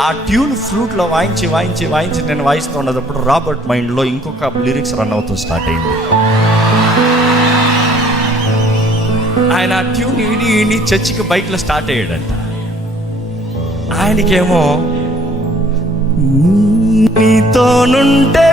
ఆ ట్యూన్ ఫ్లూట్లో వాయించి వాయించి వాయించి నేను వాయిస్తూ ఉన్నప్పుడు రాబర్ట్ మైండ్లో ఇంకొక లిరిక్స్ రన్ అవుతూ స్టార్ట్ అయింది. ఆయన ఆ ట్యూన్ ఇని చర్చికి బైక్లో స్టార్ట్ అయ్యాడంట. ఆయనకేమో నీతో నుంటే